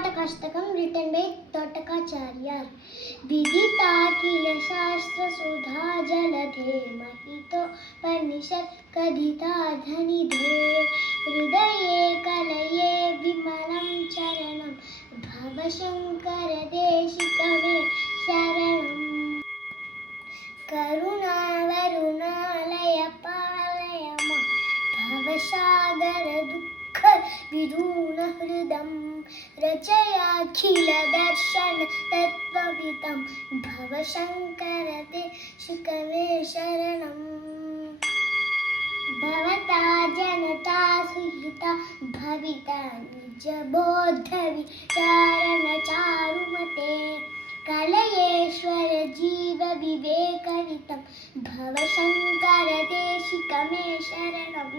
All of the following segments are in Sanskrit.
Karnataka written by Totakacharya. Viditakhil Shastra Sudha Jalade Mahito Panishat Kadita Dhanidhe Hridaye Kalaye Vimalam Charanam Bhavashankara Deshikame Sharanam Karuna Varunalaya Palayama Bhavasagara Dukha Viduna Hridam Rachayakila Darshan Tattvavitam Bhavashankara Deshikame Sharanam Bhavata Janata Suhita Bhavita Nijabodhavi Charana Charumate Kalayeshwara Jiva Vivekaritam Bhavashankara Deshikame Sharanam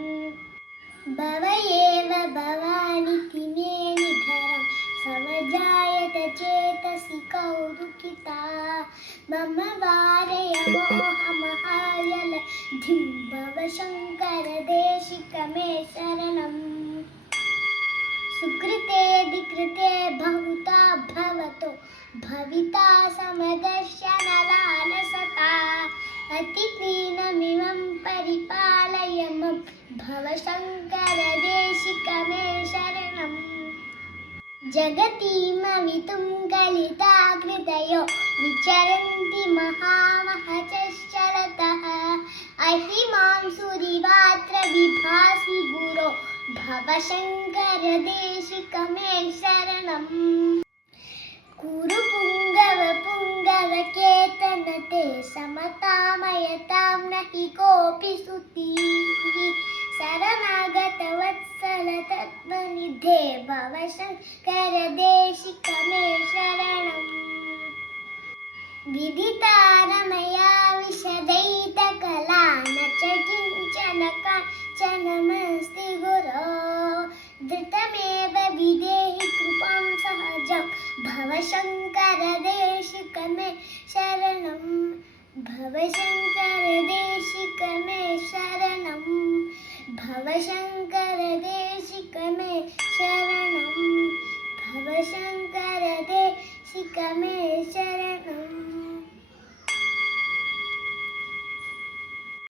Bhavayeva Bhavaniti me nidharam Samajayata chetasi kaurukita Mama varaya moha mahayala Dhim Bhavashankara Deshikame Sharanam Sukrite dikrite bhavuta bhavato Bhavita samadarshana lalasata Atitinamimam paripalayamam Bhavashankara Deshikame Sharanam Jagatimamitum kalita kritayo Vicharanti mahamahachasharataha Ahimam surivatra vibhasi guro Bhavashankara Deshikame Sharanam Kuru Pungava Pungava Ketanate Samatamayam nahi kopi suti Saranagata Vatsala Tatmanidhe Bhavashankara Deshikame Sharanam Viditaramaya Vishadaita Kala Nacha Kinchana Kanchanamasti Guru Dhritameva Videhi Krupam Sahajam Bhavashankara Deshikame Sharanam Bhavashankara Deshikame Sharanam Bhavashankara Deshikame